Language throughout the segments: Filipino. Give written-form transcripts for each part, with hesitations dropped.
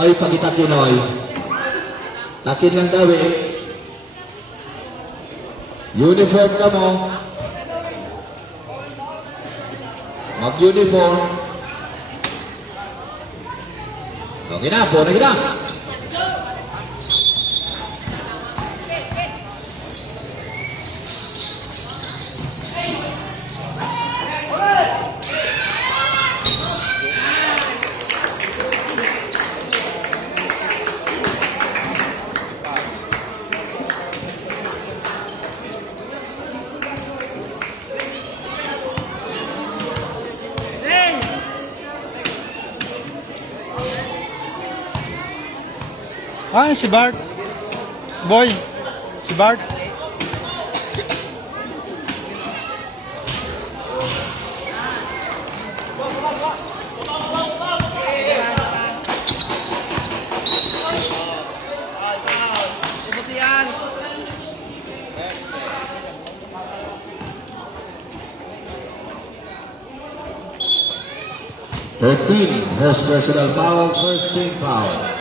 Oy, pagitakin, oy. Takin lang daw eh. Uniform ka mo. Mag-uniform. Okay na, puna kita. Ah, si Bhart. Boy, si Bhart. First personal foul, first team foul.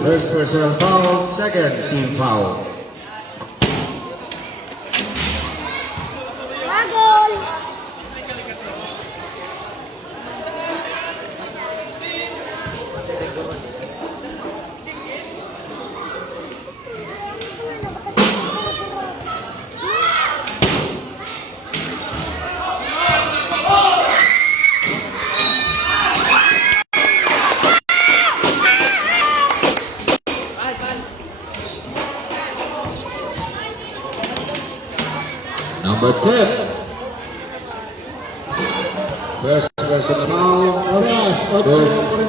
First personal foul, second team foul. Number 10. First personal foul, Oredalibapsed.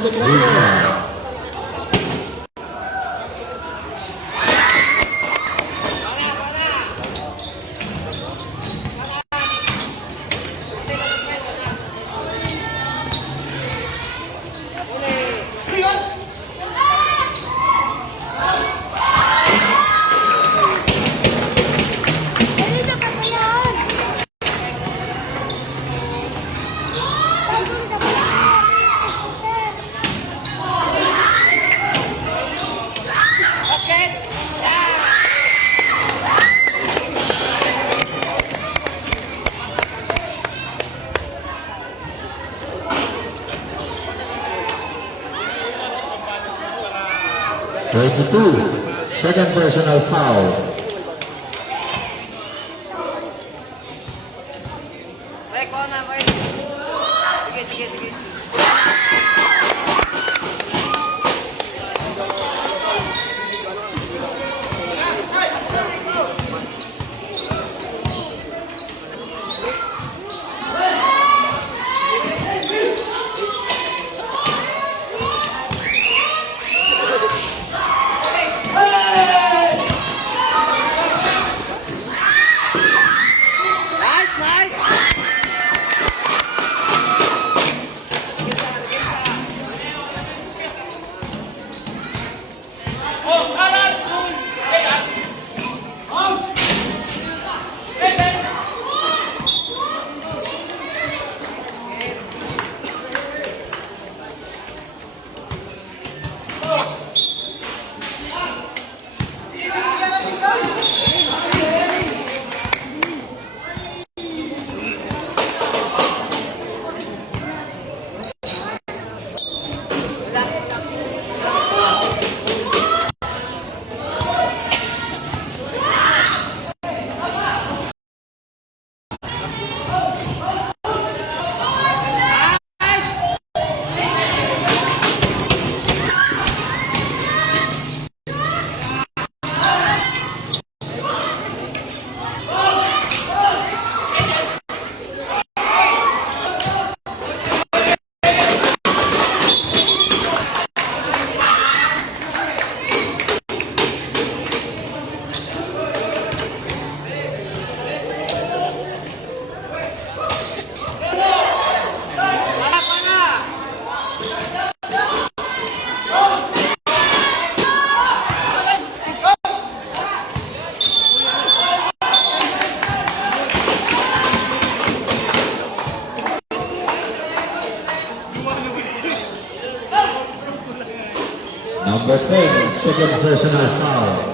Second personal foul. Number 10, second personal foul.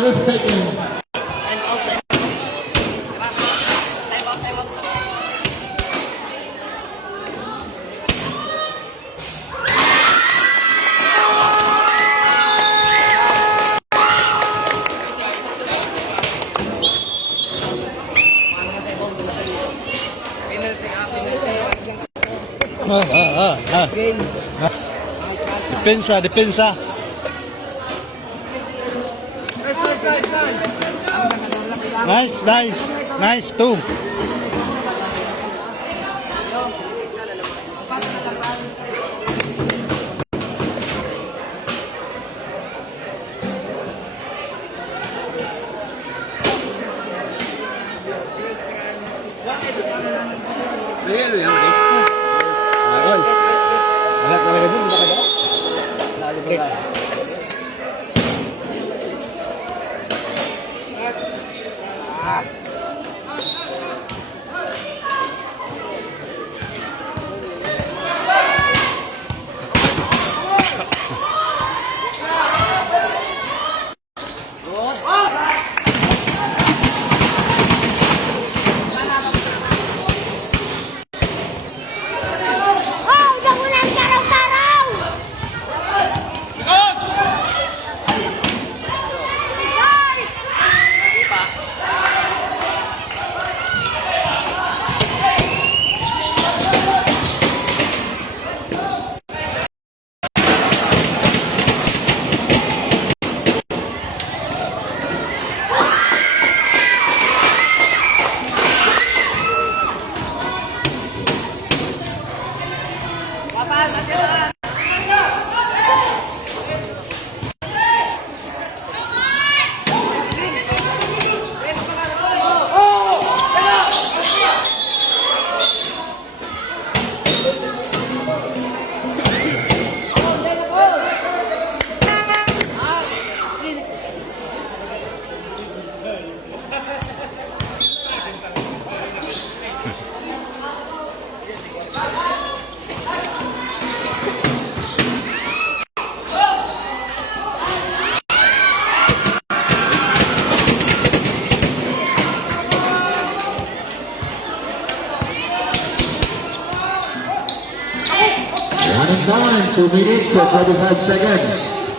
First taking. Depensa, depensa. Nice, nice, nice too. 2 minutes and 25 seconds.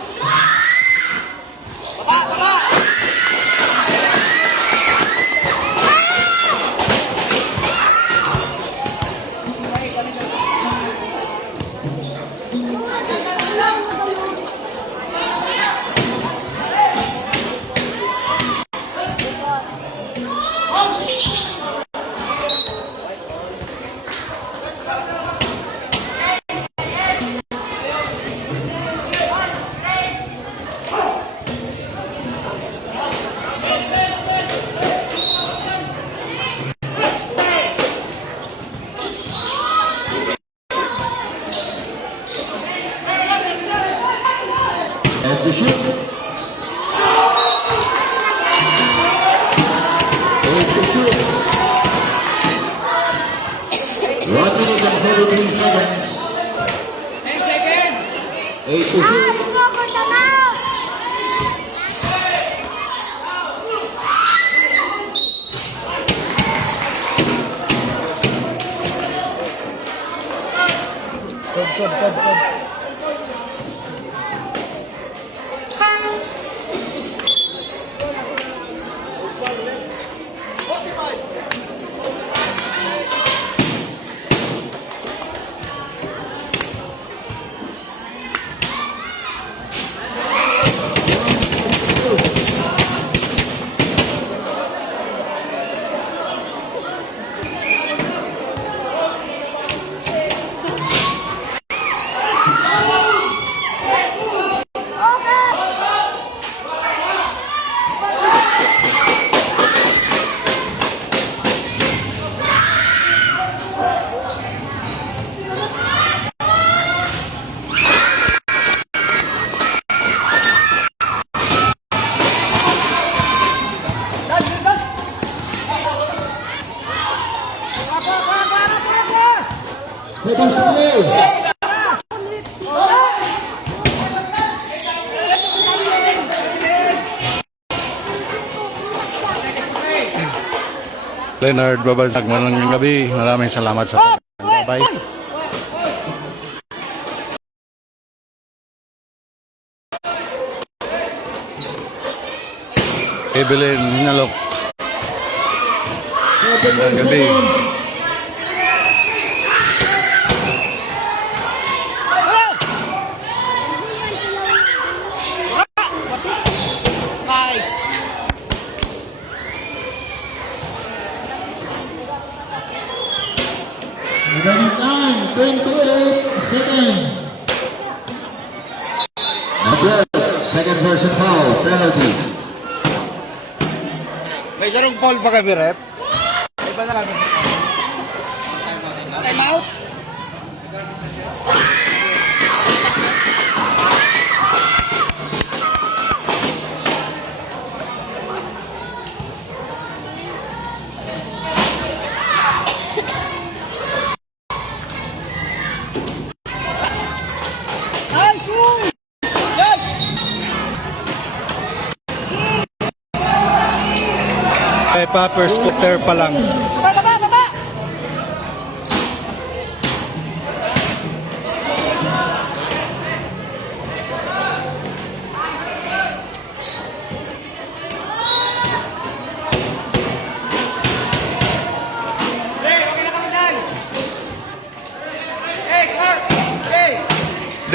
And to shoot. 8 to shoot. 1 minute and 43 seconds. 8 to shoot. Leonard Babazag, maraming gabi. Maraming salamat sa pag-gabay. Evelyn Hinalok. Magandang gabi. Remaining time, 28 seconds. Number, second person foul, penalty. May sarong foul pa kami, rep? Iba na kami. Time out? Kay Popper, scooter pa lang. Baba!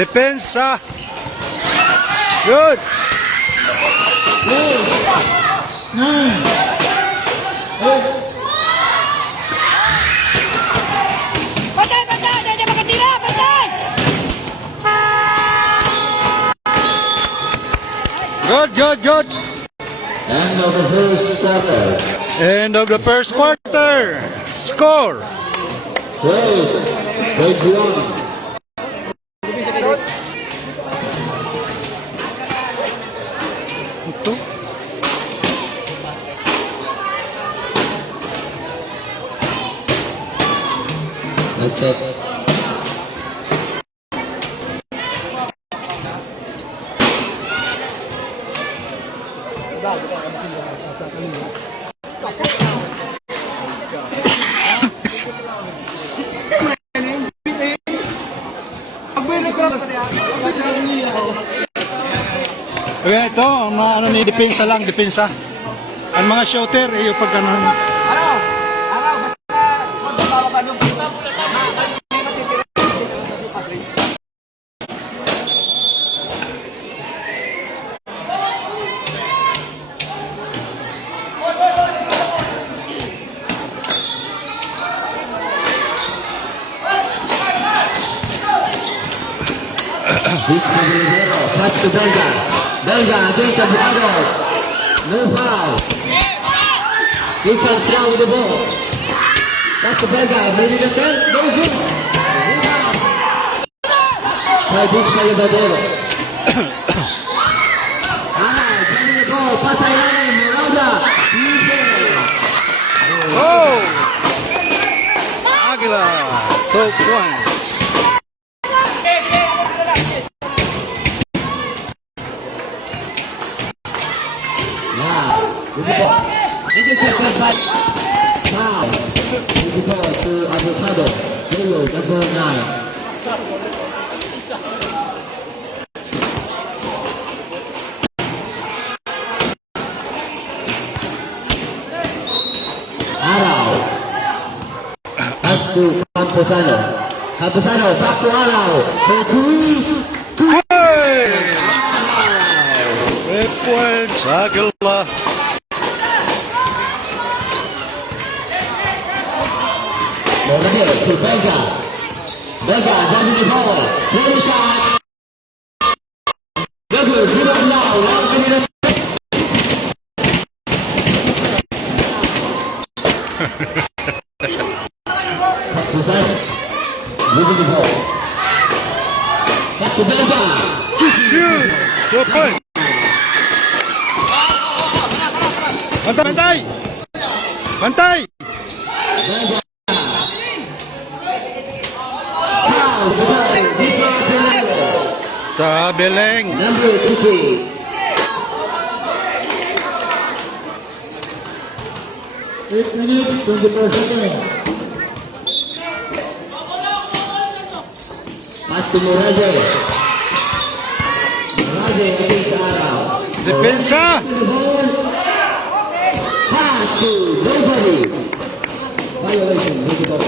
Depensa. Good. 9, 8, Patay! Hindi makatira! Patay! Good. end of the first quarter. End of the first quarter. Score. Page 1. Ito. Check. Okay, ito, ang mga ano ni depensa lang, depensa. Ang mga shooter, yung pagkano. This pass to Belga. Belga against Araojr. No foul. He comes down with the ball. Pass to Belga. Maybe the third. No good. By this Araojr. Getting the ball. Pass Araojr. Oh! Agila, 12 points. With the ball. Intercepted by foul. With the ball to Avocado. Yellow, number 9. Arao. Pass to Camposano. Camposano, back to Arao. For 2. Hey! 3 points, Agila. Rameoj to Belga. Belga driving the ball. One shot. Good, good on now. Long minute. Camposano. Moving the ball. Back to Belga. Shoot! 2 points. Bantay! Bantay! Bantay! Belga. Tabeleng. Number 50. Eight minutes, 24 seconds. Pass to Moraje. Moraje against Arao. Depensa. Pass to nobody. Violation, with the ball.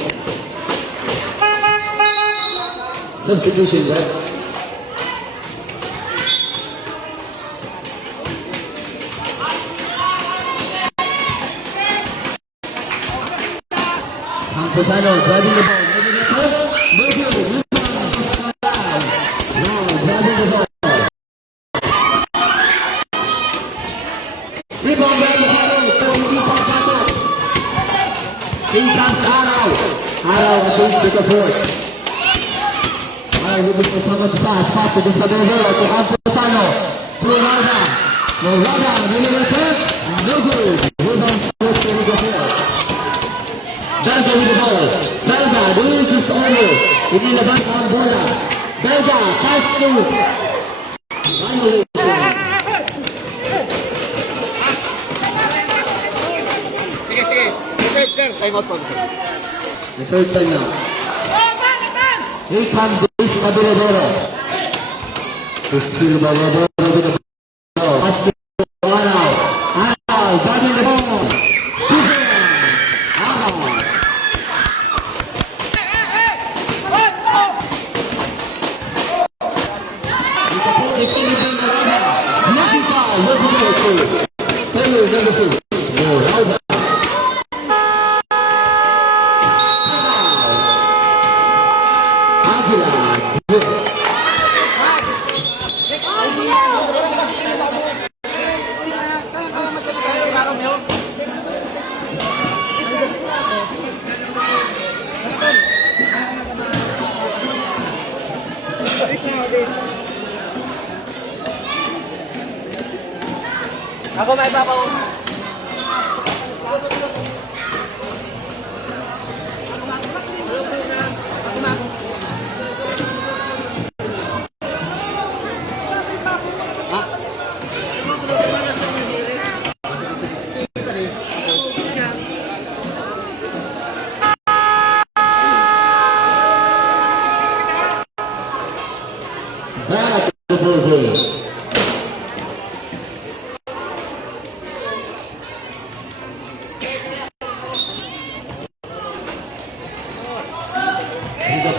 Substitution, right? Camposano driving the ball. Maybe that's it. No good. Rebound. Now driving the ball. Rebound by Bhart. Hindi pa pasok. Here comes Araojr. Araojr against the court. Ay, looking for someone to pass. Pass to Espineda to Camposano. To Rameoj. Rameoj, really return. No good. Rebound goes to the court. Belga with the ball. Belga doing his honor. Inilabas ang bola. Belga, pass to. Violation. Sige. Reserve sir. Time out po. Reserve time now. Here comes this Padilla. Still Padilla with the ball. Pass to Araojr. Araojr driving the ball. Ako may babaw.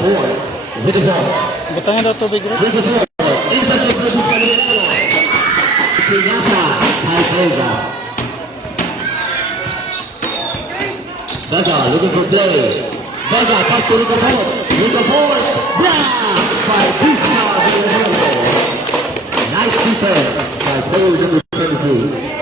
Ford with the ball. Butangin daw tubig rin. With the ball. Inside the ball. Pinasa by Belga. Belga looking for play. Belga pass to Rico Ford. Rico Ford. Block by Pisma. Nice defense by player number 22.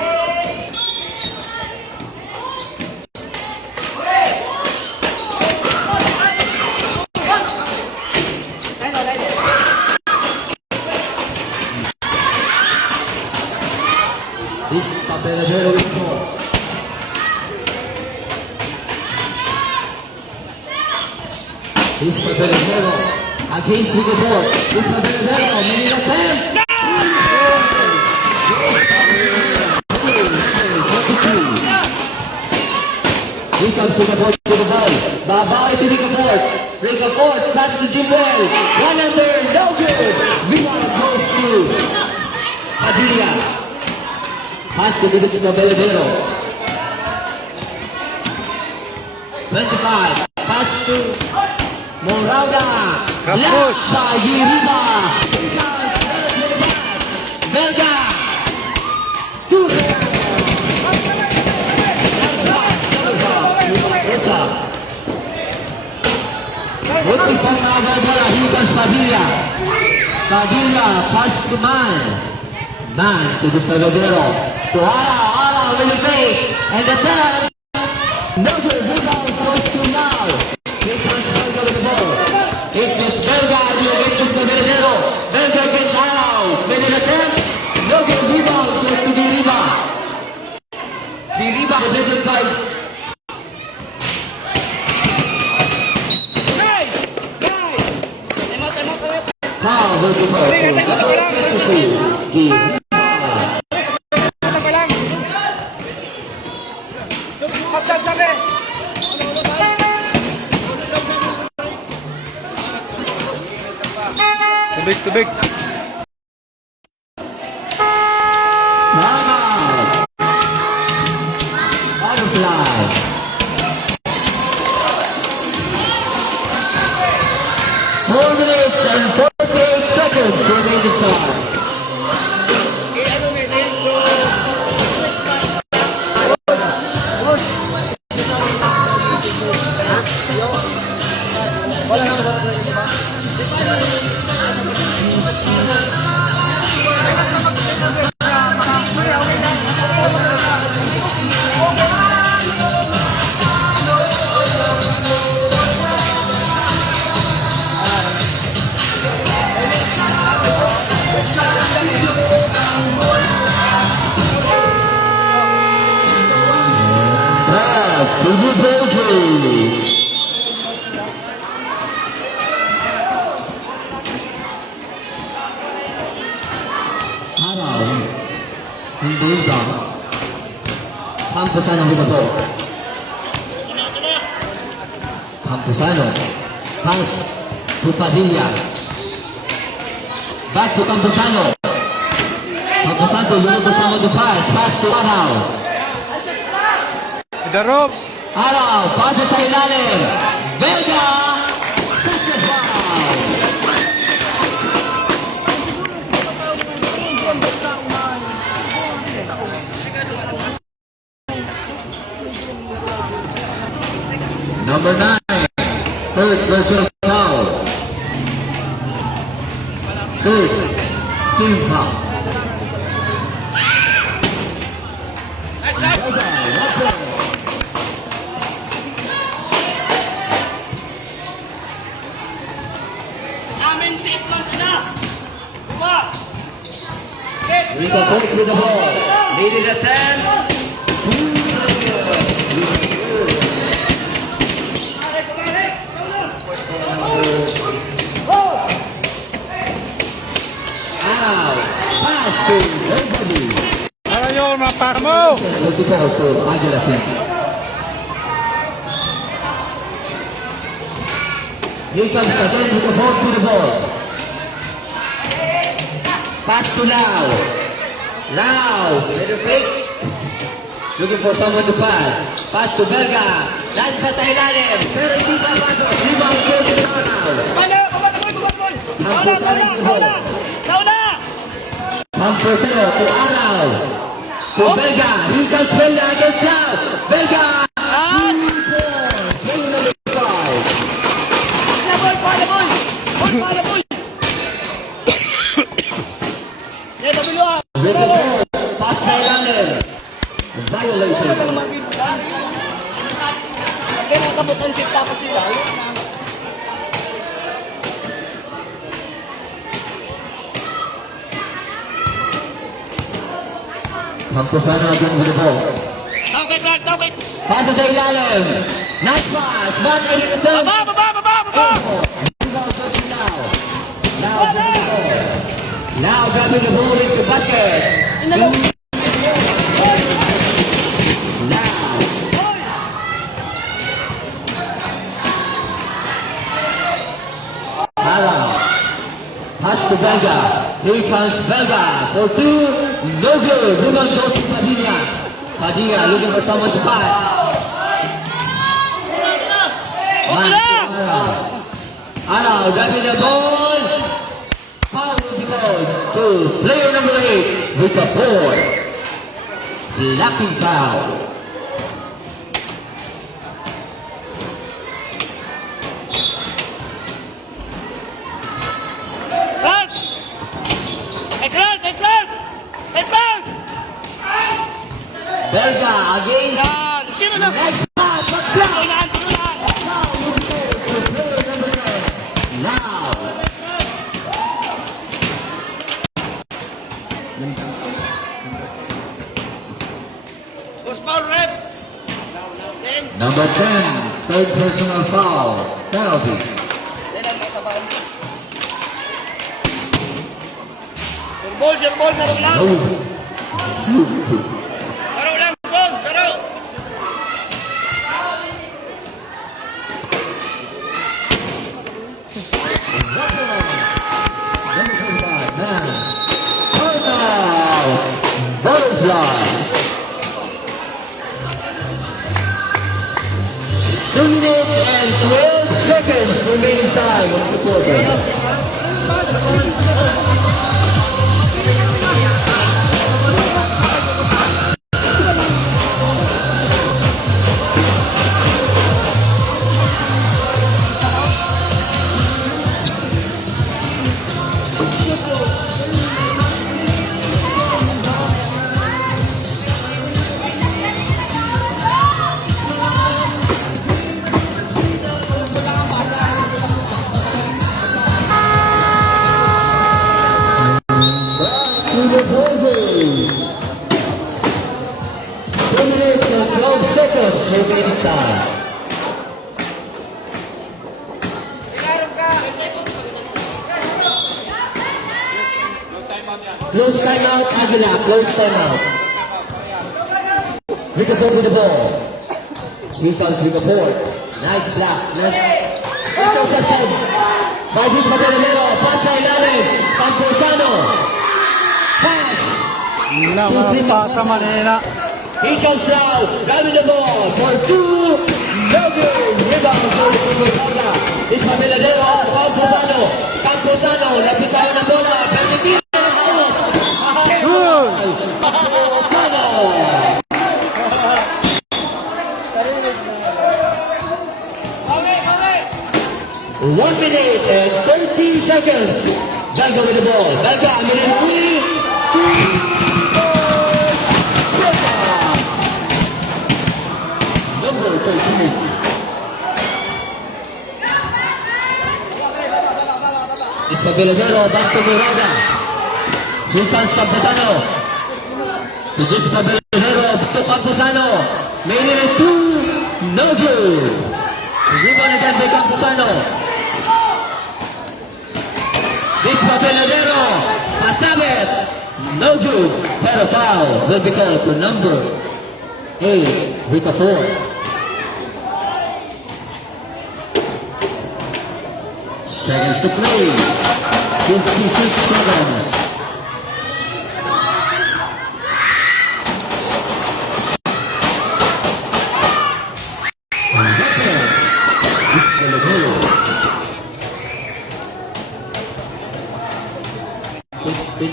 This Padilla with the ball. This Padilla against the ball. This Padilla, many attempts. Here comes the ball to the ball. Babae to Rico Ford. Rico Ford, pass to Jimwell. One under, no good. Rebound goes to Padilla. Pass to this Padilla. 25. Pass to Morauda. Kapos. Sa Yiriba. Belga. Buti pang bola. Here comes Padilla. Padilla, pass to Mann. Mann to the Padilla. To Araojr with the face. And the turn. No good. Rebound goes to now. Here comes Belga with the ball. It's just Belga. You get to the Padilla. Belga gets Araojr. With the attempt. No good. Rebound goes to Diriba. Diriba delivered by How was the ball? Tubig. Timeout. On the fly. Four minutes and 48 seconds remaining time. Back to the Belgians. Araojr. Hindi ba? Campusano with the ball. Campusano. Pass to Padilla. Back to Campusano. Campusano, yung kasama the pass. Pass to Araojr. Idarop. Araojr, pasa sa ilalim. Belga. Chrstphr. Number 9, third personal foul. Third team foul. Rico Ford with the ball. Needed a 10. Pass to everybody. Araojr, mapaka mo. Looking forward to Agila team. Here comes again Rico Ford with the ball. Pass to Lau. Lau, better pick. Looking for someone to pass. Pass to Belga. Nice pa sa ilalim. Pero hindi pa pasok. Rebound goes to Araw. Camposano to Araw. To Belga. Here comes Belga against Lau. Belga. Game number 5. With the ball. Pass sa ilalim. Violation. Camposano again with the ball. Pass sa ilalim. Nice pass. But in return. Rebound goes to Lau. Lau grabbing the ball. Lau grabbing the ball into basket. Pass to Belga. Here comes Belga for two. No good. Rebound goes to Padilla. Padilla looking for someone to pass. Mann to Araojr grabbing the ball. Foul will be called to player number 8 with a 4. Blocking foul. Belga against next pass, but block. Foul will be called to player number 9. Now. Number 10, third personal foul, penalty. Number 25, Mann. Timeout. Butterflies. 2 minutes and 12 seconds remaining time of the quarter. Remaining time. Close timeout, Agila. Close timeout. Ricochet with the ball. He comes with the board. Nice block. Nice. Intercepted by this Manoriña. Pass sa ilalim. Camposano. Pass. Pasa Manila. He comes out, grabbing the ball for two. No good. Rebound goes to Belga. Espineda, Camposano. Camposano, napitawan ng bola. Permitido na po. Camposano. 1 minute and 30 seconds. Belga with the ball. Belga, minute 3. Number 13. Espineda, back to Murada. Here comes Camposano. To this Espineda, to Camposano. Made it a 2. No good. Rebound again by Camposano. This Espineda. Pasabit. No good. Pero foul will be called to number 8 with a 4. 6 seconds to play. 56 seconds.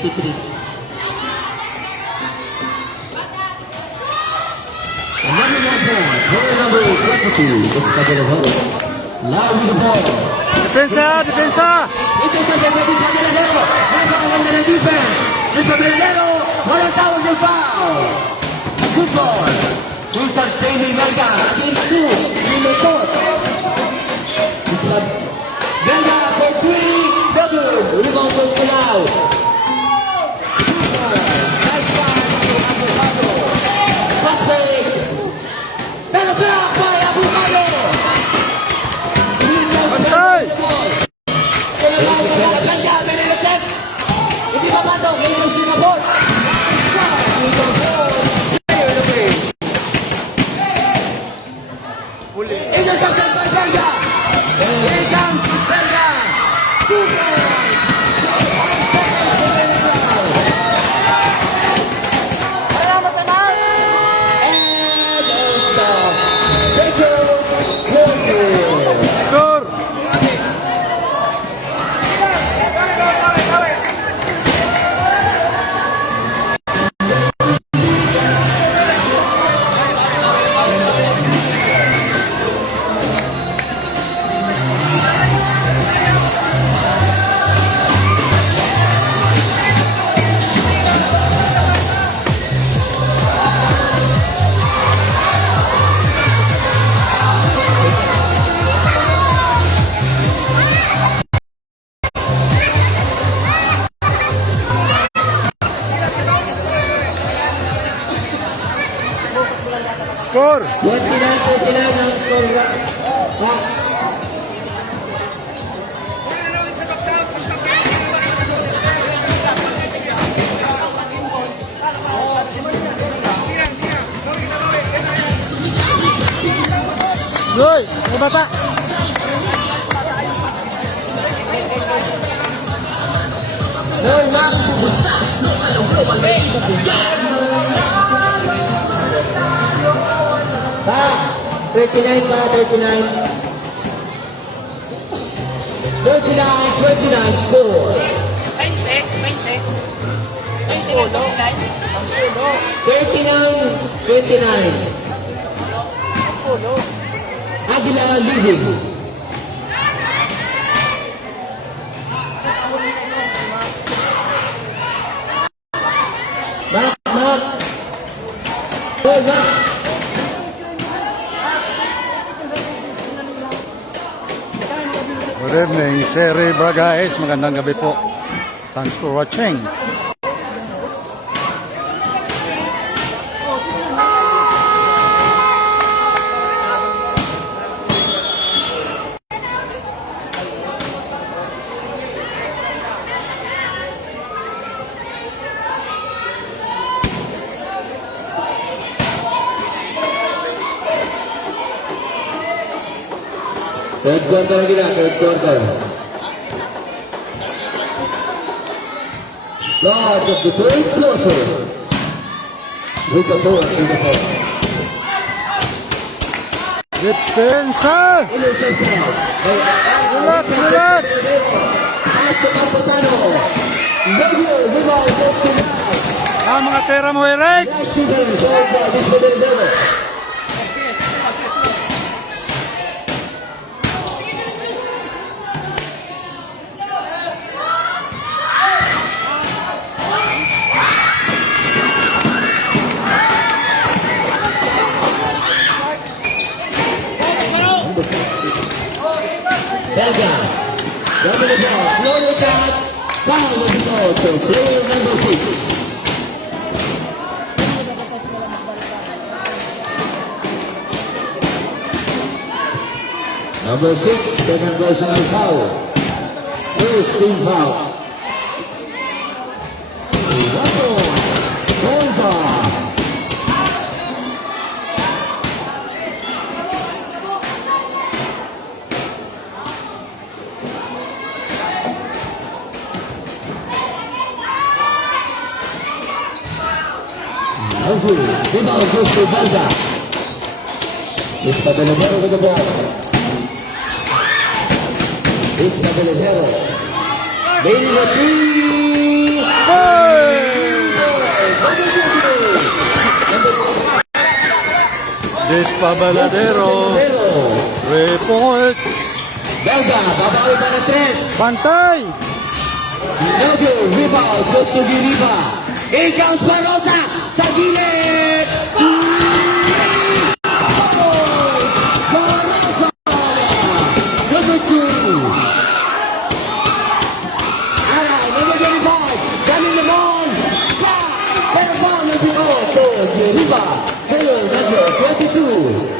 23. Another 1 point. Player number 22. Espineda. Now with the ball. Depensa! Intercepted by Espineda. Nagkaroon na ng defense. Espineda. Walang tawag ng foul. Good ball. Tulpas Jamie Belga. Against 2. Minnesota. Belga for 3. Belga. Rebound goes to now. Nice pass to Avocado. Pass fake. Pero block by Avocado. Pantay! Hindi pa bato. Ngayon ang sinabot. Intercepted by Belga. Here comes Belga. 2 points. Score! Score! 29-29 ang score. Goy! May bata! Boy, Max. 39 pa, 39. 39-29 score. 39-29. Agila leading. Back. Boy, back. Good evening, Seri guys. Magandang gabi po. Thanks for watching. Third quarter lagi dah, third quarter. Start of the third quarter. With the ball in the ball. Depensa! Intercepted. Bulat! Pass to Campusano. Rebound goes to now. Ang mga tera mo, Eric! Last seconds of this middle level. Belga, grabbing the ball, floater shot, foul with the ball to player number 6. Number 6, second personal foul. First team foul. Rebound goes to Belga. Espineda with the ball. Espineda. Made a three. Despabaladero. 3 points. Belga, babawi pa ng 3. Pantay. Nogo, rebound, goes to Giriba. Here comes Barosa sa gilid. Barosa. Number 2. Ara, number 25. Running the ball. Pero ball ng Bicol to Giriba. Hello, number 22.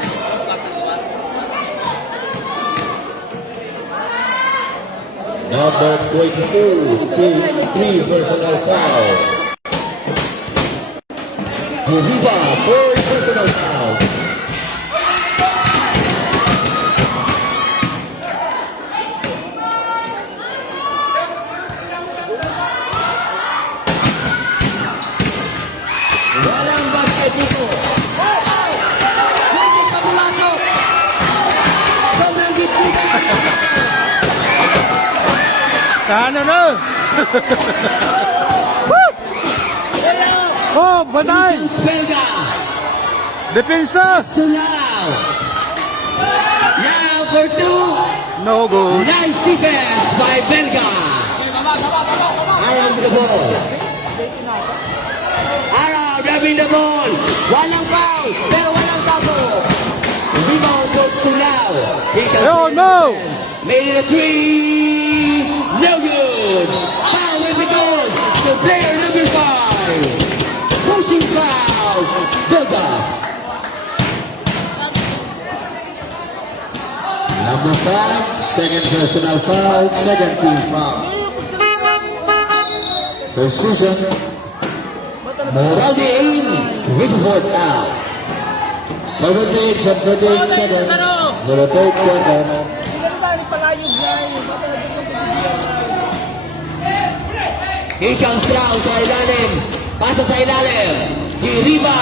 Number 22, 3 personal foul. Giriba, 4 personal foul. Walang basket dito. Hindi pa pumasok. Sobrang gitgit. Ano na? Oh, batay! Belga. Depensa! Now. Now for 2. No good. Nice defense by Belga. Araw the ball. Araw grabbing the ball. Walang foul, pero walang tapo. Rebound goes to Now. Oh, no! Made it a 3. No good. Foul will be good. The player number 5. Pushing foul. Belga. Number 5, second personal foul, second team foul. Substitution. Moraldi in, Whitford out. 78 seconds. Rotate quarter. Here comes Lau sa ilalim. Pasa sa ilalim. Giriba.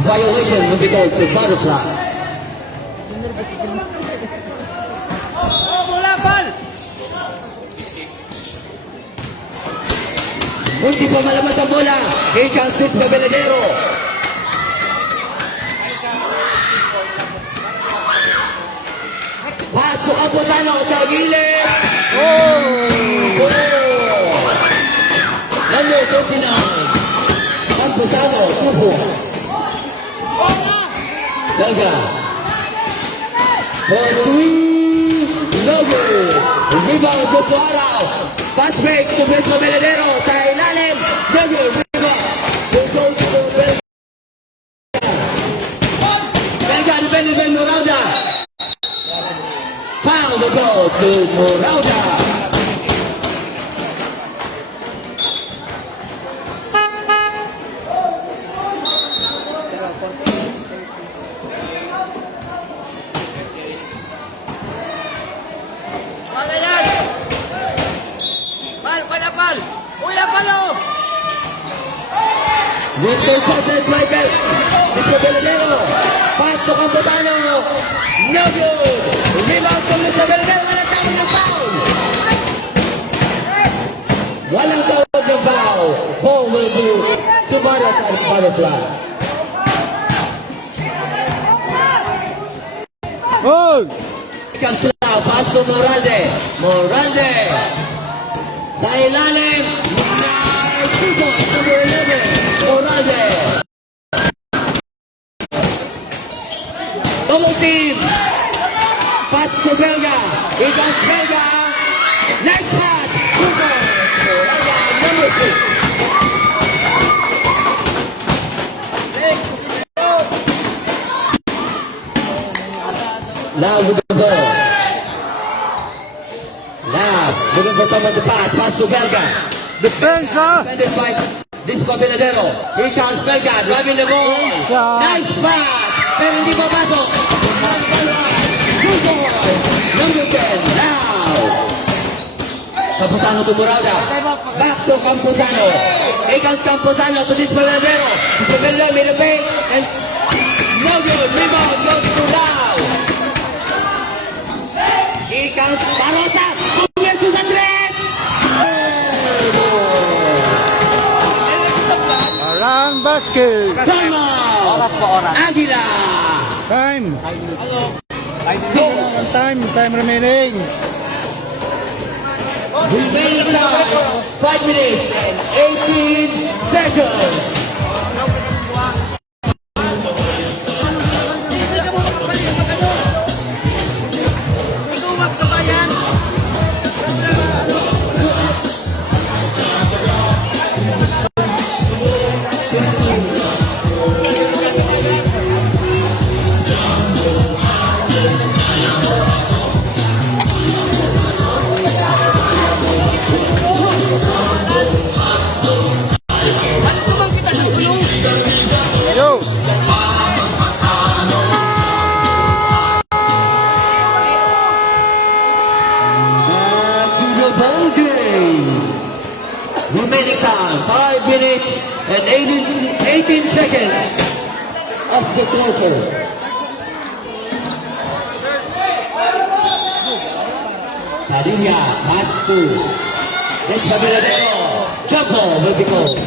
Violation will be called to butterfly. Hindi pa malamat ang bola. Here comes Chrstphr. Pasok ang Posano sa gilid. Oh! Number 29. Ang Posano, 2 points. Belga. For 3. No good. Rebound to Araw. Pass break to Chrstphr sa ilalim. No good. Rebound. It goes to Belga. Belga defended Moralda. Foul the ball to Moralda. Intercepted by Chrstphr. Pasok ang Posano. No good. Rebound from Chrstphr. Walang tawag ng foul. Walang tawag ng foul. Ball will do to butterfly. Oh! Comes now. Pass to Moralde. Moralde. Sa ilalim. Nice. 2 points. Number 11. Moralde. Double team. Pass to Belga. Here comes Belga. Next pass. 2 points. Moralde. Number 6. Now with the ball. Now looking for someone to pass. Pass to Belga. Depensa! Defended by Chrstphr. Here comes Belga driving the ball. Nice pass. Pero hindi papasok. 2 points. Number 10. Now. Camposano to Moralda. Back to Camposano. Here comes Camposano to Chrstphr. Chrstphr made a fake and no good. Rebound goes to Lau. Here comes Barosa. Versus sa 3. basket. Time out. Oras po, oras. Agila. Time. Go. Time remaining. Remaining time, 5 minutes and 18 seconds. Yo. To the ball game. Remaining time, 5 minutes and 18 seconds of the quarter. Padilla, pass to Espineda. Jump ball will be called.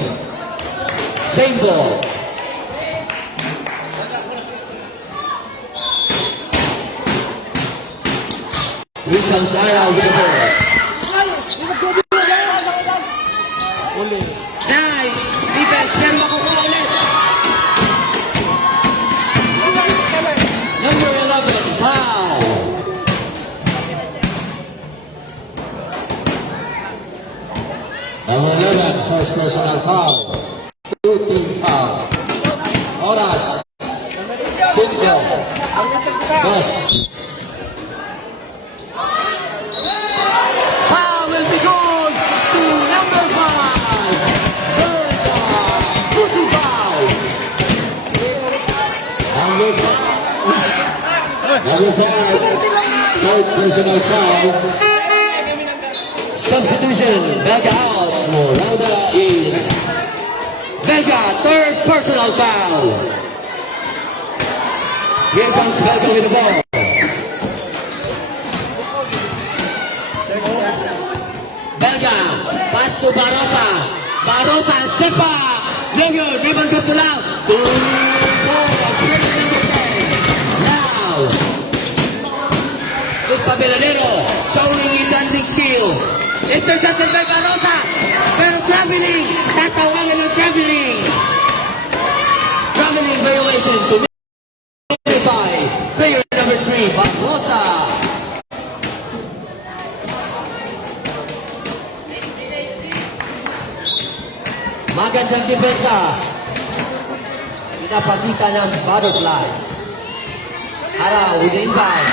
Same ball. Here comes Araojr with the ball. Nice! Defense, pero makukuha ulit. Number 11, foul. Number 11, first personal foul. 2-team foul. Oras. 5. Dos. Foul will be good to number 5. Belga. Pushing foul. Number 5. Number 5. Third personal foul. Substitution. Belga out. Morada in. Belga, third personal foul. Here comes Belga with the ball. Belga, pass to Barosa. Barosa, step up. Jeorge, rebound goes to Lau. Now, it's Pabeladero, showing his hunting skill. Intercepted by Barosa. Pero traveling, tatawagan ng traveling. Traveling violation to by player number 3, Barosa. Magandang depensa. Pinapakita ng butterflies. Araw with the inbound.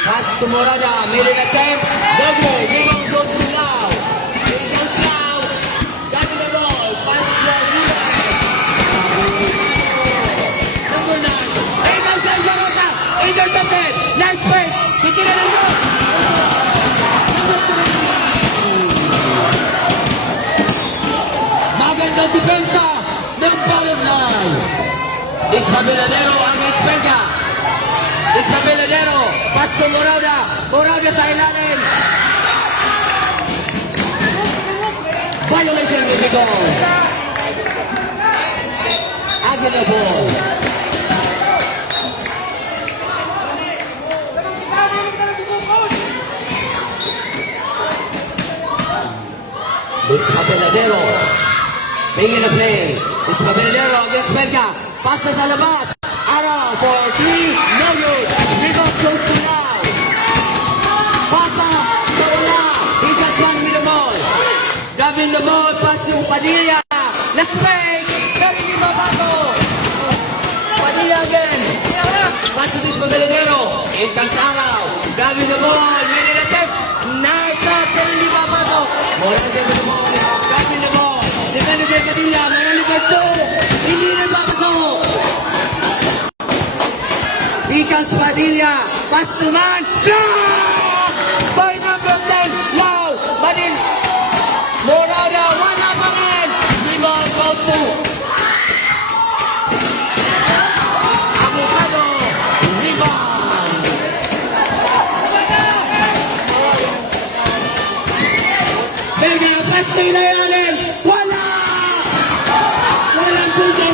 Pass to Morada. Made an attempt. Dogo. Rebound goes to Lau. Here comes Lau. Got the ball. Pass to Agila. Number 9. Here comes Barosa. Intercepted. Nice break. Titira ng goal. Number 3. Magandang depensa ng butterfly. Espineda ang Espineda. Espineda. Pass to Morada. Morada sa ilalim. Violation will be gone. Agila ball. Espineda. Making a play. Espineda against Belga. Pasa sa labas. Araw for 3. No good. Rebound goes to Lau. Pasa sa wala. He just won with the ball. Grabbing the ball. Pass to Padilla. Let's break. Pero hindi mabago. Padilla again. Pass to Espineda. Here comes Araw. Grabbing the ball. Made an attempt. Nice shot. Pero hindi mabago. Morada with the ball. Grabbing the ball. Defender kay Padilla. Manoriña 2. Hindi na papasok. Here comes Padilla. Pass to Mann. By number 10. Lau. Badin. Morada. One up again. Rebound goes to Avocado. Rebound. Belga. Pass to ilalim. Wala. Walang puso.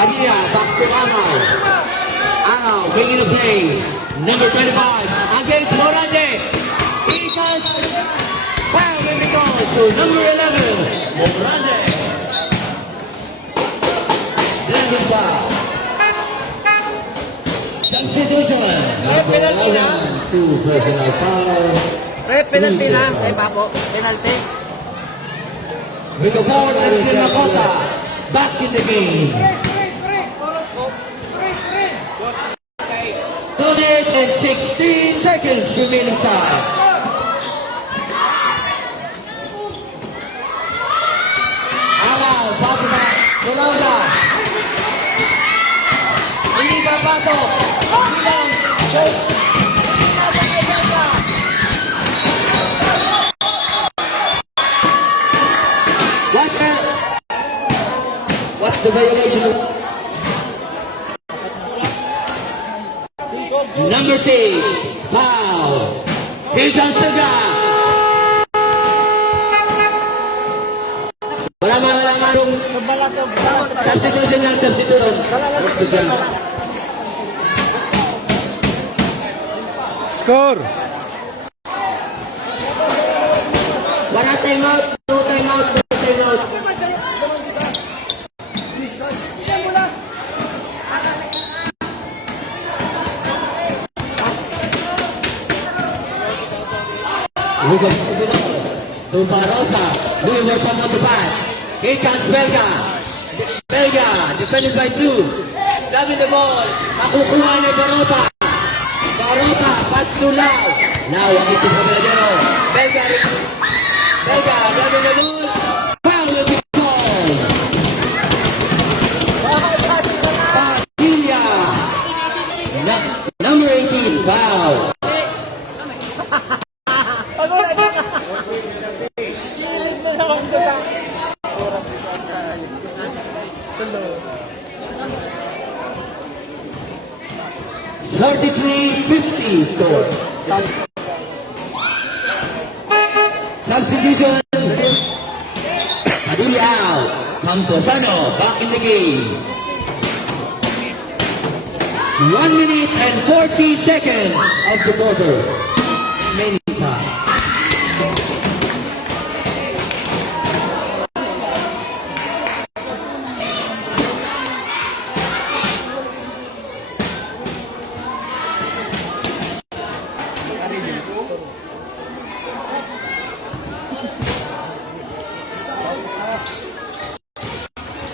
Padilla, back to Araojr. Araojr, making the play. Number 25, against Morande. Equals foul in the goal to number 11, Morande. Then foul. Substitution. Number 11, 2 personal foul. Penalty na. Kay Papo. Penalty. With the ball and Makosa back in the game. 2 minutes and 16 seconds remaining time. Araojr, pasok na. Tolome. Hindi pa pasok. Bilang. What's the violation? Number 6, foul. Here's Suga. Wala marong substitution lang, substitution. Score! Wala time out, no time out, no time out. To Barosa, doing more some on the pass. Here comes Belga. Belga, defended by 2. Grabbing the ball. Nakukuha ni Barosa. Barosa, pass to Lau. Now, ang isip na Belga. Belga, grabbing the ball. Foul with the ball. Padilla. Number 18, foul. $33.50 score. Substitution. Padilla out. Camposano back in the game. 1 minute and 40 seconds of the quarter. Remaining time.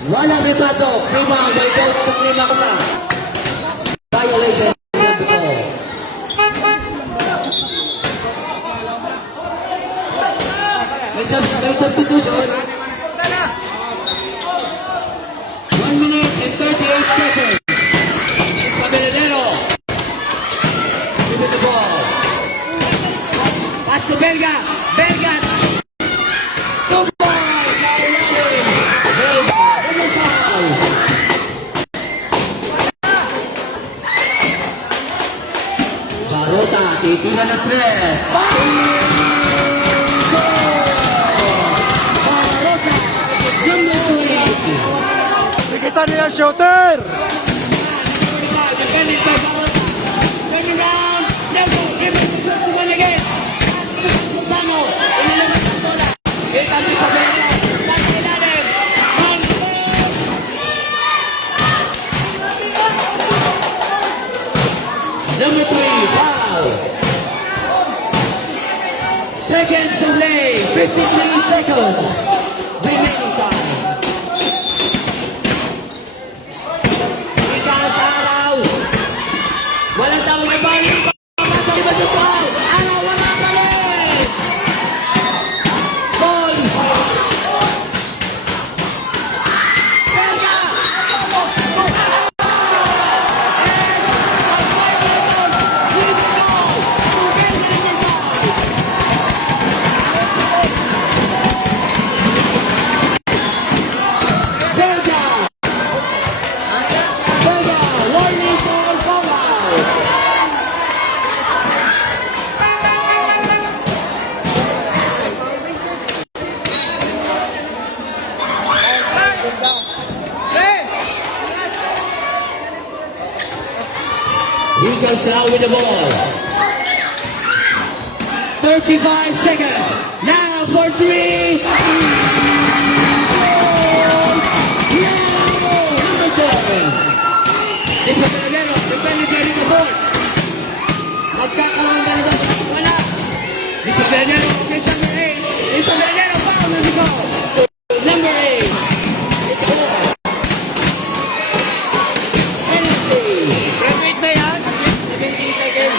Wala may pasok. Rebound by Coach Makosa. Violation of the ball. May substitution. 1 minute and 38 seconds. Padilla. Give it the ball. Pass to Belga. Belga. Barosa, titira na press. Barosa, number 20. Nakita niya shooter! Defended by Barosa. Turning down. Never. Give it to the one again. Sano. Inilabas ang bola. Here comes Espineda. Back to Mann. Number 3, foul. Seconds to play, 53 seconds. Remaining time. Ikaw, Araojr. Walang tao na bali. Papasok iba sa foul. Araojr, wala bali. Goal. Belga. Foul with the ball. 35 seconds. Now for three. Espineda, defending the board. Magkakaroon na nito. Wala. Espineda, against number 8. Espineda, foul na nito. Number 8. Penalty. Graduate na yan? 17 seconds.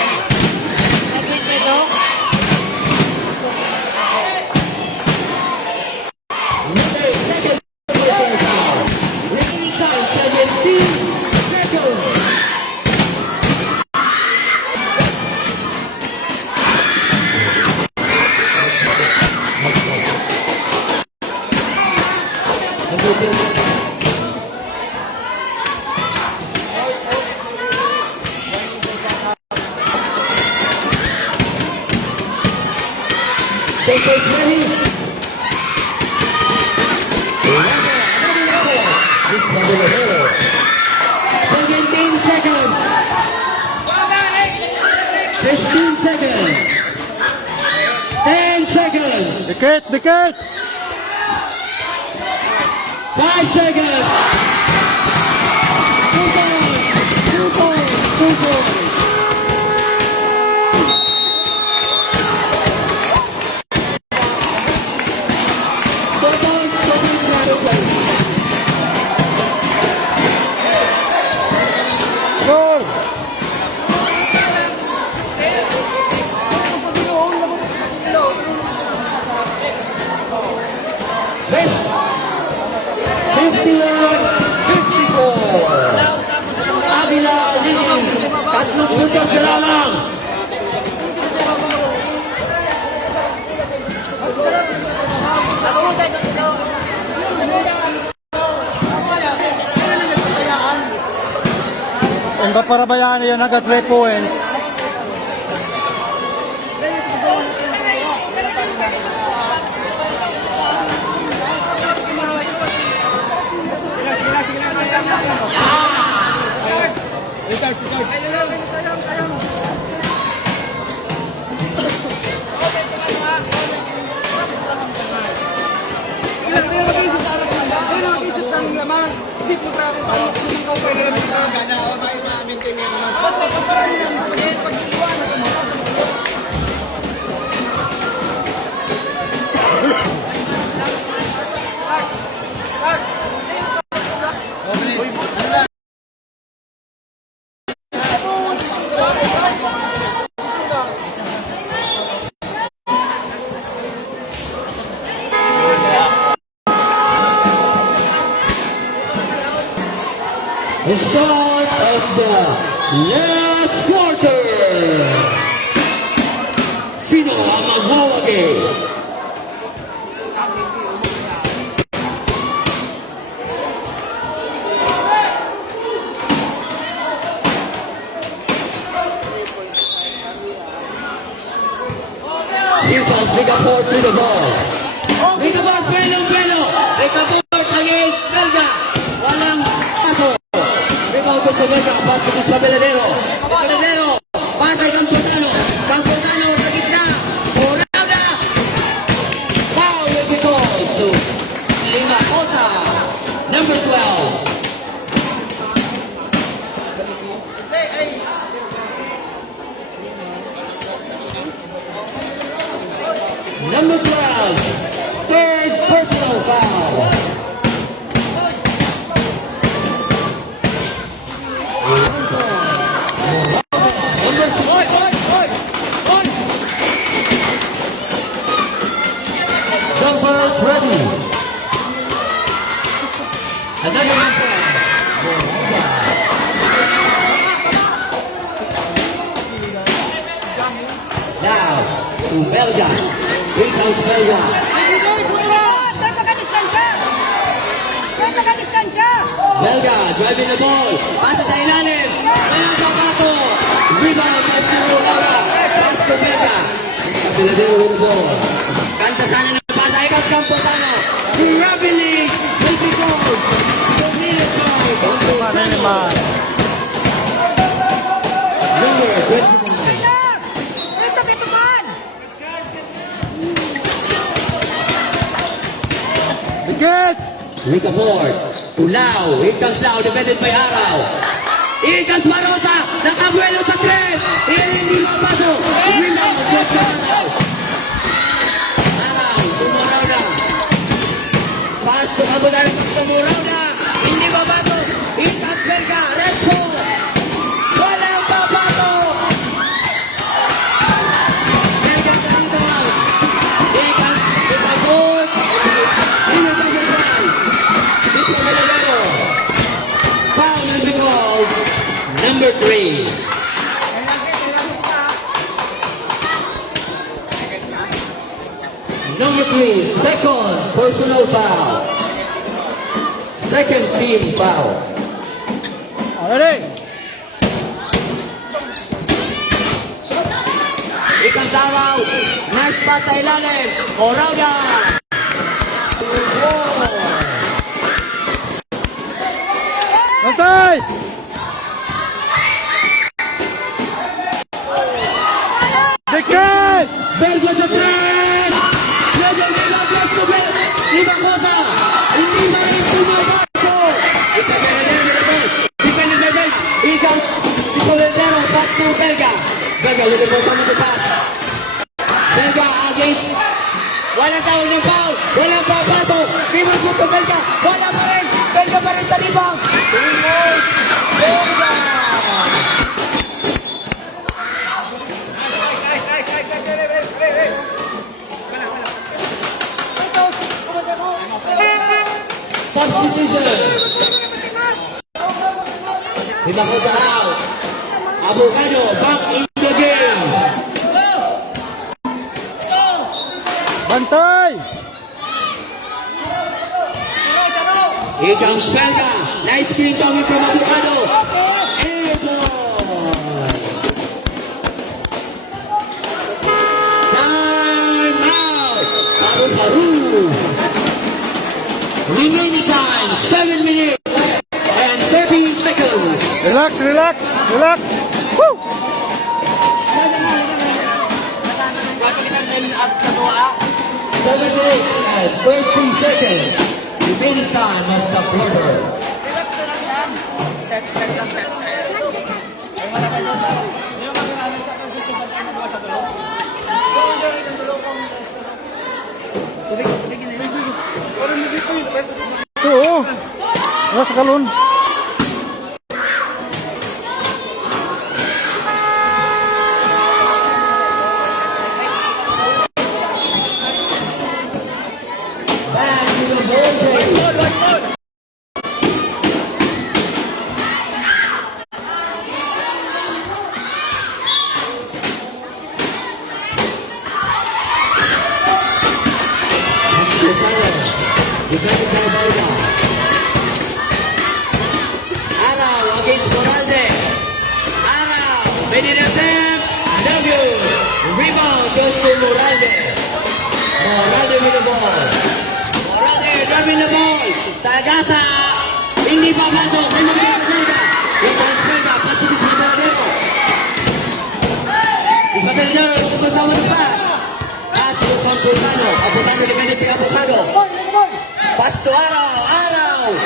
Graduate na ito? Number 8 seconds. Remaining time 17 seconds. Papers ready. This number 17 seconds. 15 seconds. 10 seconds. Dikit, dikit! 5 seconds. 2 points. 2 points. 2 points. Goal! This 51-54. Agila leading. 3 puntos na lamang. Ang paparabayaan yan agad 3 points. The start of the last quarter. Sino ang magwawagi? Here comes Singapore to the ball. Singapore, Pelo. Singapore against Belga. Walang paso. Rebound to Belga. Pass to Beladero. Pass kay Camposano. Camposano sa gitna. Orada. Foul will be called to Lima Cosa. Number 12. Number 12, third personal foul. Number 6. Jumpers ready. Another jumper. Now to Belga. Here comes Belga. Belga driving the ball. Pasa sa ilalim. Walang papato. Rebound by Siro Laura. Pass to Belga. Sa Beladero with the ball. Kanta sana ng pasa. Ikaw sa Camposano. Traveling. Will be gold. Dominated by Camposano. Number 29. Ito man! Dikit! Rika Ford. To Lau. Here comes Lau. Defended by Arao. Here comes Marosa. Nakabuelo sa tres. Hindi mapasok. Rebound. Just Arao. Arao. Tumuraw. Pass to Abudar. Tumuraw na. Hindi mapasok. Here comes Belga. Respo. Walang papasok. Belga sa rebound. Here comes Rika Ford. Here comes Bicol. This is Manoriña. Foul in Bicol. Number 3. Number 3, second personal foul. Second team foul. Ready? Here comes Araojr. Nice pass sa ilalim. Araojr. Bantay! Dikit! Belga sa tres! Medyo nilaglas ko ba? Ibang kosa! Hindi ba rin tumabaso? Isa ka na lang nilabay. Dependent by Belga. Here comes Espineda. Pass to Belga. Belga, looking for someone to pass. Belga against. Walang tawag ng foul. Walang papasok. Rebound ko sa Belga. Wala pa rin. Belga pa rin sa rebound. Rebound. Belga. Substitution. Himakosa out. Abogado back in the game. Bantay! Here comes Belga. Nice screen coming from Abogado. Time out. Paru. Remaining time 7 minutes and 30 seconds. Relax, relax, relax! Woo! 7 minutes and 30 seconds. Remaining time of the quarter. Ito, oh! Wala sa kalon. Back to the ball game. Defended by Belga. Araojr against Moralde. Araojr, made an attempt. W. Rebound goes to Moralde. Moralde with the ball. Moralde driving the ball. Sagasa. Hindi pa pasok. Hindi pa Belga. Ito Belga. Pasok sa Belga. Belga. Ito kasama ng pass. Pass to Abogado. Abogado defended by Abogado. Pass to Araojr.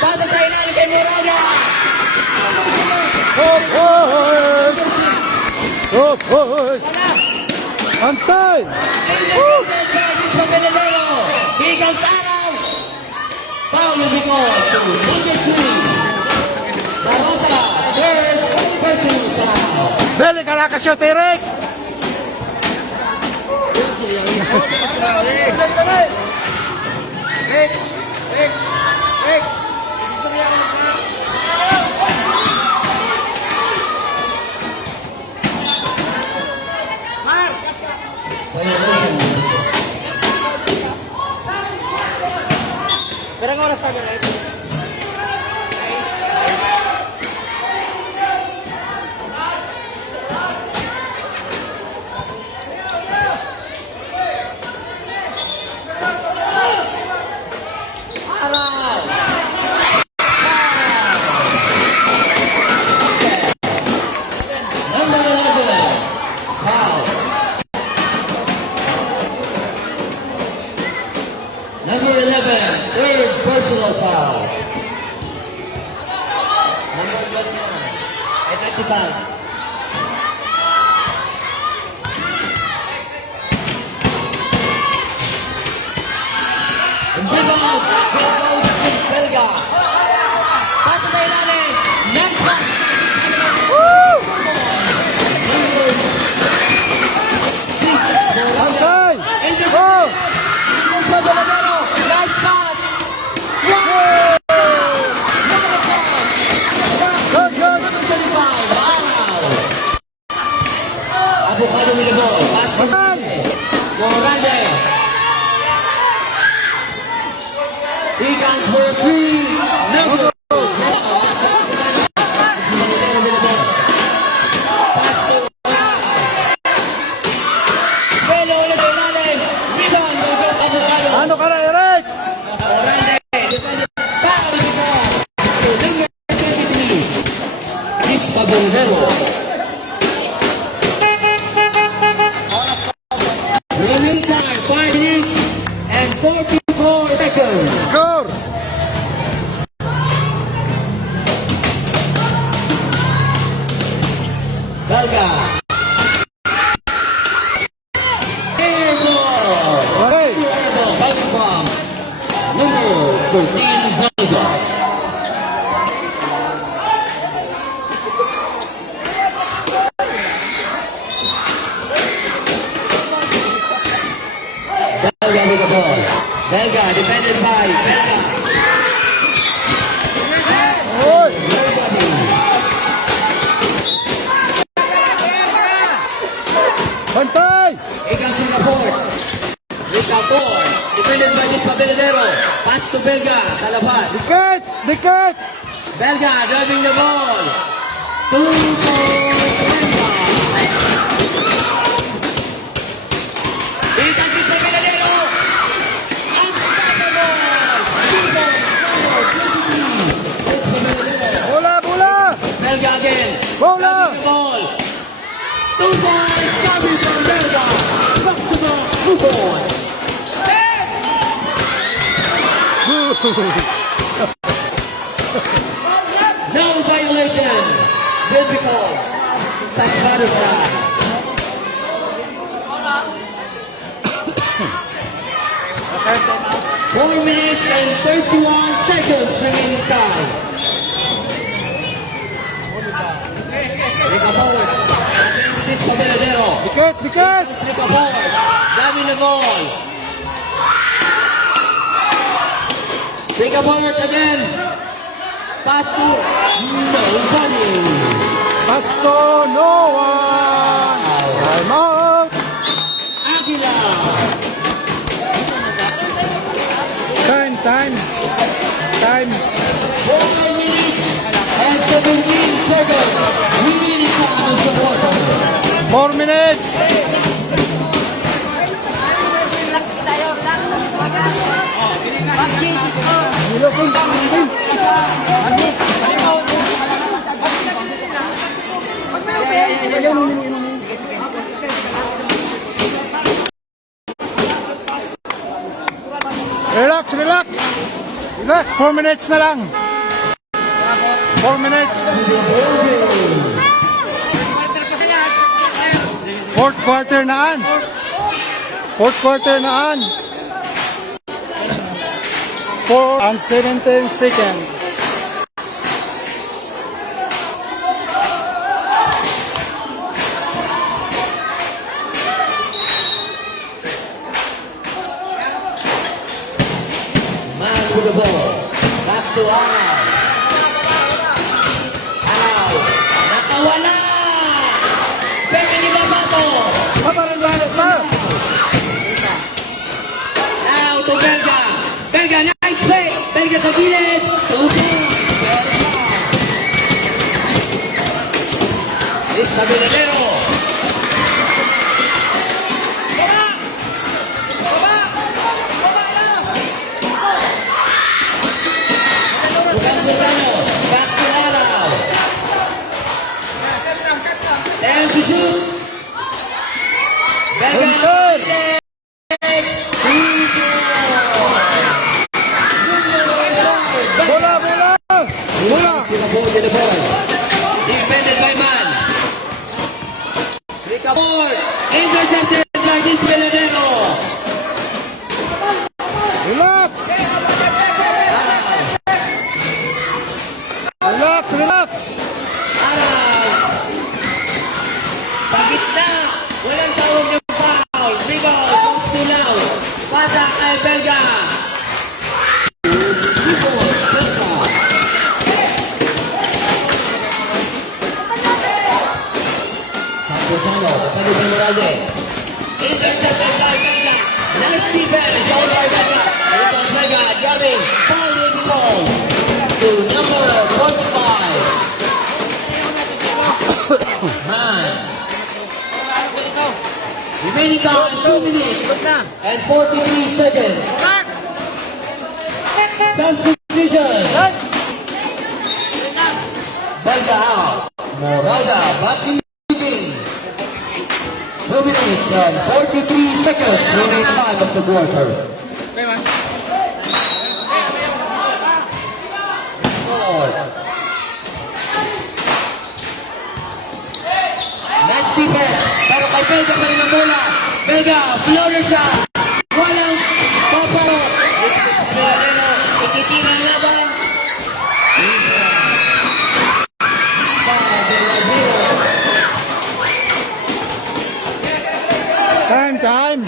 Pasa sa ilalim kay Moralde. Hop, hop! Hop, hop! Bantay! Here comes Araojr. Foul in Bicol to number 3. Barosa, third personal foul. Beli ka lang ka-shot, Eric! Berang oras tayo na ito. Number 11. personal foul. Number 21. Identified. And rebound. Here goes Belga. Pass sa ilalim. Next pass. Antay! Angel Oh! sa Dolomero. Nice pass. Good, good! Avocado with the ball. Pass to Morande. He comes for a three. Never. Pass to Belo ulit sa ilalim. Rebound. Reverse Avocado. Ano ka na, Eric? Morande. Defended. Foul with the ball. Number 23. Espineda. Remaining time, 5 minutes and 44 seconds. Score! Belga. Airball. Okay. Airball. Belga from number 13, Belga. Belga with the ball. Belga defended by Belga. Oy! Nobody. Bantay! Ikaw Singapore. Singapore. Defended by this Padilla. Pass to Belga. Sa labas. Dikit! Dikit! Belga driving the ball. 2 points Belga. Ikaw si Espineda. Unstoppable. 2 points. Espineda. Bola, bola! Belga again. Bola! Driving the ball. 2 points coming from Belga. Back to back 2 points. No violation. Will be called. Such butterfly. Four minutes and 31 seconds remaining time. Make a forward. Against this Padilla. Dikit! Dikit! Slip a forward. Grabbing the ball. Take a forward again. Pass to nobody. Pasto, no one! Time out! Agila. Time, time! Time! 4 minutes and 17 seconds. We need it time in the quarter. 4 minutes! Relax, relax! Relax, 4 minutes na lang! 4 minutes! Fourth quarter na an! Fourth quarter na an! 4 and 17 seconds. Mann with the ball. Back to Araojr. Araojr. Nakawala! Pero hindi mapasok. Paparandalit pa! Now to Belga. Belga, nice play. Belga sa gilid. 2 points. This Padilla. Belga. Ilaw. Pasa kay Belga. Bicol, Belga. Camposano, kami ng Moralde. Intercepted by Belga. Nice defense, all by Belga. Ito Belga, driving. Foul will be called to number 45. Mann. Remaining time 2 minutes and 43 seconds. Substitution. Belga out. Moralda back in the game. 2 minutes and 43 seconds remaining time of the quarter. Nice defense. Pero kay Belga pa rin ang bola. Belga, floater shot. Walang paparo. Ititira ang laban. Time.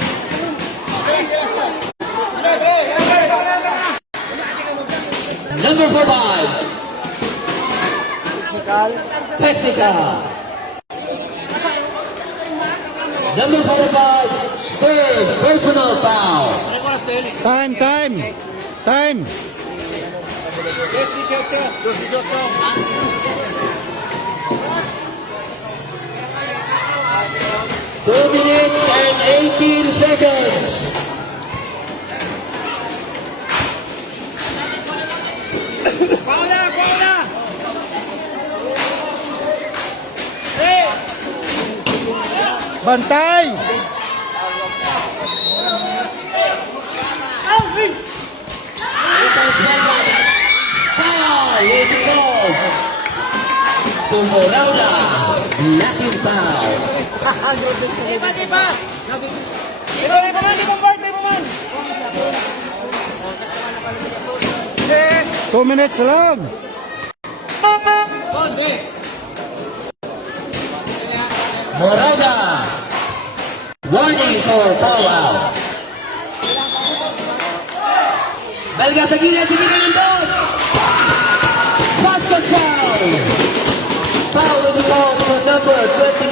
Number 45. Technical. Number 45, third personal foul. Time. Two minutes and 18 seconds. Bantay. Foul is called to Moralda. Lucky foul. Diba? Bhart, Mann. 2 minutes lang. Moralda. Warning for foul out. Belga sa gilid, tinignan ng dos. Basket foul. Foul will be called for number 29.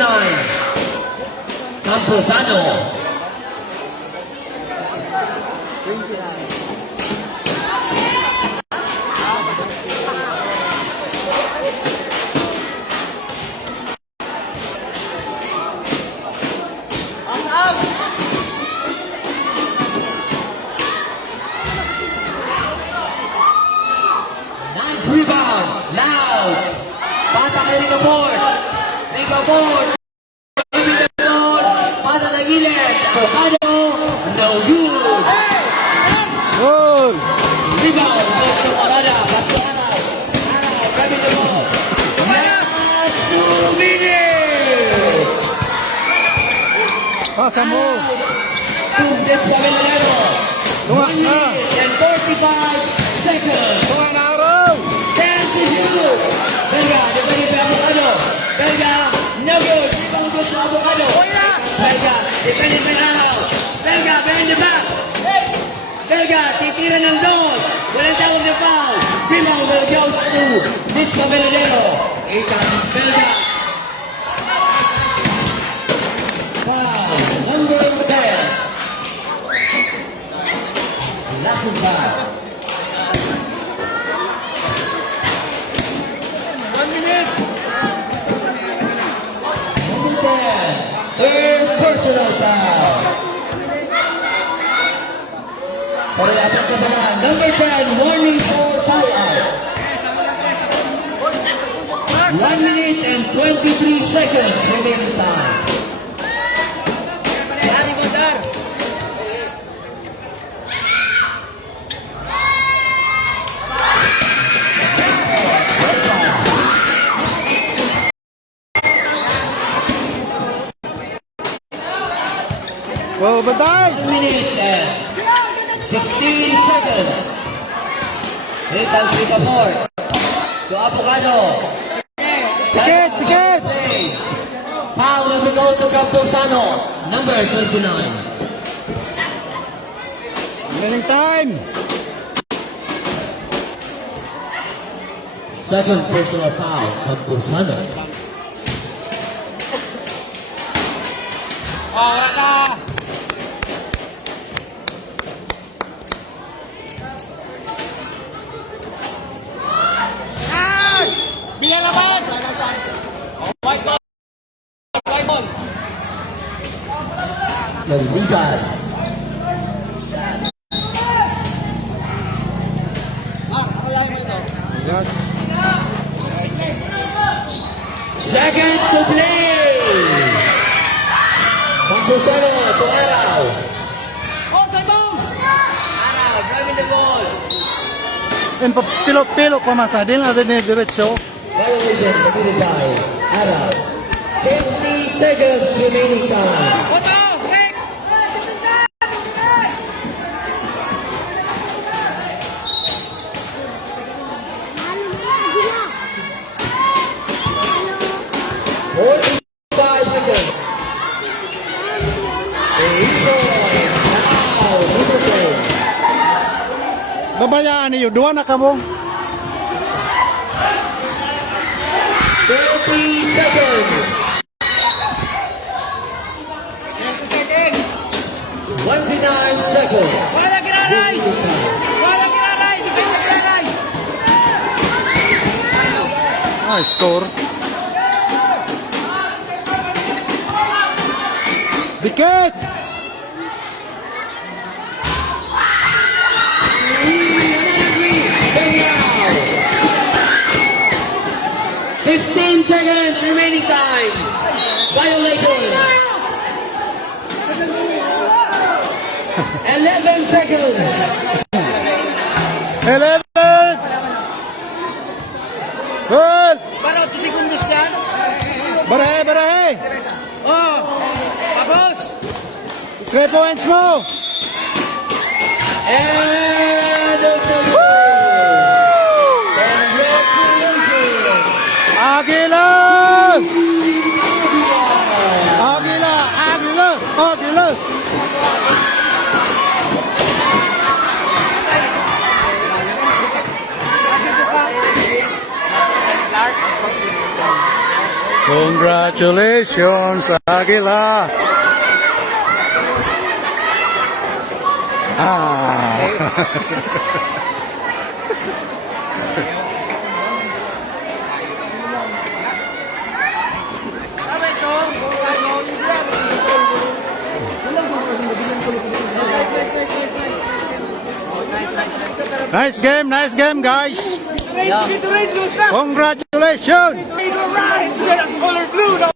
Camposano. Nice rebound. Loud. Pasa kay Rico Bhart. Pasa sa gilid. Avocado. No good. Good. Rebound. Goes to Arada. Paso Araw. Grabbing the ball. Last 2 minutes. Pasa mo. To this Caballero. Tunga 1 na. minute and 45 seconds. Tunga na araw. 10 to shoot. Belga, defended by Avocado. Belga, no good. Rebound goes to Avocado. Belga, defended by Araw. Belga, behind the back. Belga, titira ng dos. Walang tawag na foul. Rebound will go to this Caballero. Belga. Foul, number 10. Lucky foul. 1 minute. Number 10, third personal foul. Para dapat ka ba? Number 10, warning for foul out. 1 minute and 23 seconds remaining time. Dari Bandar. Well, bantay. 1 minute and 16 seconds. Hitang si Bhart. To Avocado. Ticket. Foul will go to Camposano. Number 29. Running time. Second personal foul of Busano. Oh, wala na. Ah! Di yan naman. Oh, white ball. White ball. Naliligay. Nakalayan mo ito. Yes. Seconds to play. From Busano to Araw. Oh, time out. Araw, driving the ball. And pilok-pilok pa masa. Di na natin diretso. Violation committed by Araw. 50 seconds remaining time. Oto, break. Agila. 45 seconds. Now, Bicol. Babayaan niyo. Duwa na ka mo. 30 seconds. 30 seconds. 29 seconds. Wala ginaray. Wala ginaray. Depensa ginaray. Nice score. Dikit! Now, 15 seconds remaining time. Violation. 11 seconds. 11! Good! Para 8 segundos dyan. Barahe, barahe! Oh, tapos. 3 points mo! And the congratulations. Agila! Agila! Agila! Agila! Congratulations, Agila! Ah! Tama ito. Nice game, guys! Red, lose na. Congratulations! Red, color blue.